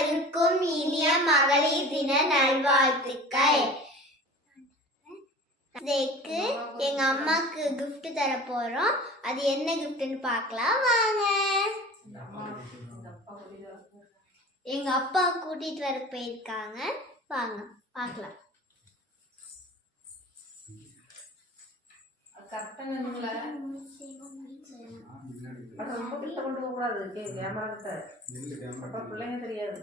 அனைவருக்கும் இனிய மகளிர் தின நல்வாழ்த்துக்கள். இதுக்கு எங்க அம்மாக்கு gift தர போறோம். அது என்ன கிஃப்ட்னு பார்க்கலாம். வாங்க. எங்க அப்பா கூட்டிட்டு வர போயிருக்காங்க. வாங்க பார்க்கலாம். கரெக்டாக ரொம்ப கிட்ட கொண்டு போகக்கூடாது. கேமரா கிட்ட. அப்போ பிள்ளைங்க தெரியாது.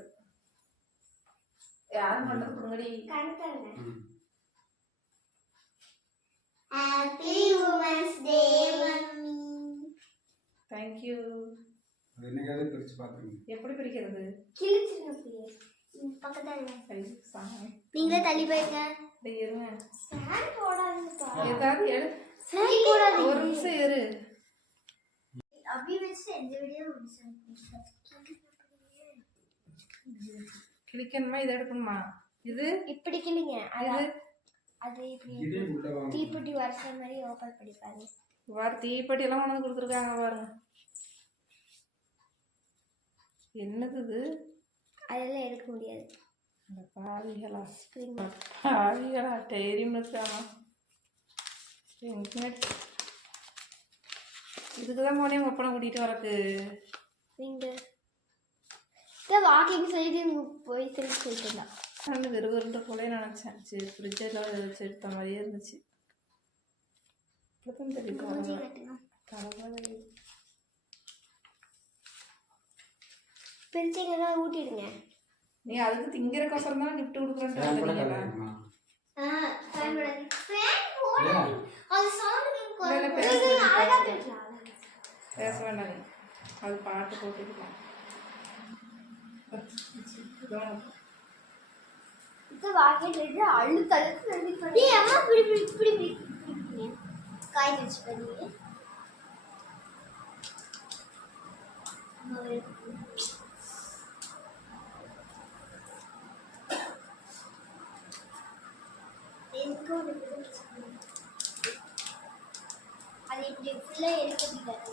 யாரும் பண்ணுறது கொடுங்கடி happy women's day mummy thank you அது என்னைக்காவது பிரிச்சு பார்த்துருங்க எப்படி பிரிக்கிறது? கிழிச்சிருங்க பிரியா. நீங்களே தள்ளி போயிருங்க. இருங்க. ஏதாவது எடு. ஒரு நிமிஷம் இரு. அபி வச்சு எந்த வீடியோ கிளிக்கணுமா இதை எடுக்கணுமா? இது? இப்படி கிளிங்க இது? அது இப்படி தீப்பெட்டி வருஷ மாதிரி ஓபன் பண்ணி பாருங்க. வார தீப்பெட்டி எல்லாம் கொண்டு வந்து கொடுத்துருக்காங்க பாருங்க. என்னது இது? அதெல்லாம் எடுக்க முடியாது. இந்த பாவிகளா. பாவிகளா. தைரியம் இருக்காமா இதுக்கு தான் போனே உங்கள் ஒப்பனை கூட்டிகிட்டு வரக்கு. நீங்க வாக்கிங் சைடு போய் திரும்பி போயிட்டு இருந்தா நான் விறுவிறுன்ற போலே நினச்சேன். சரி ஃப்ரிட்ஜில் வச்சு எடுத்த மாதிரியே இருந்துச்சு. இப்பதான் தெரியும் பரவாயில்ல. பிரிச்சிங்கன்னா ஊட்டிடுங்க. நீ அதுக்கு திங்கிறக்கோசரம் தான் கிஃப்ட் ஃபேன் கூட கொடுக்குறேன் கலந்துருக்குமா? ஃபேன் போடாது ஃபேன் போடாது ஏன்? அது சவுண்ட் இல்ல, இல்ல, கேட்கும் பேசு, வேண்டாம் அது பாட்டு போட்டுக்கலாம் இது வாக்கிங் சைடு அம்மா காய் வச்சு பண்ணி. எனக்கு ஒரு அது இப்படி ஃபுல்லாக எடுக்க முடியாது.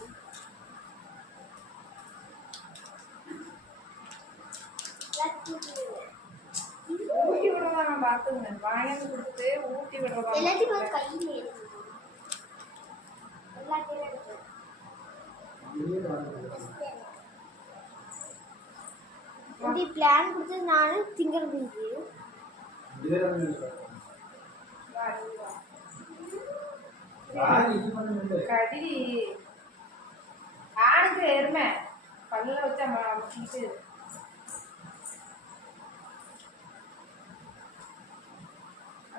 ஊட்டி விடுறதா நான் பார்த்துங்க வாங்கிட்டு கொடுத்துட்டு ஊட்டி விடுறதா எல்லாத்தையும் கையில். இப்படி பிளான் கொடுத்து நானும் பண்ண முடியல. கடி. ஆணுக்கு எருமை. பல்லில் வச்சு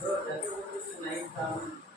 So that was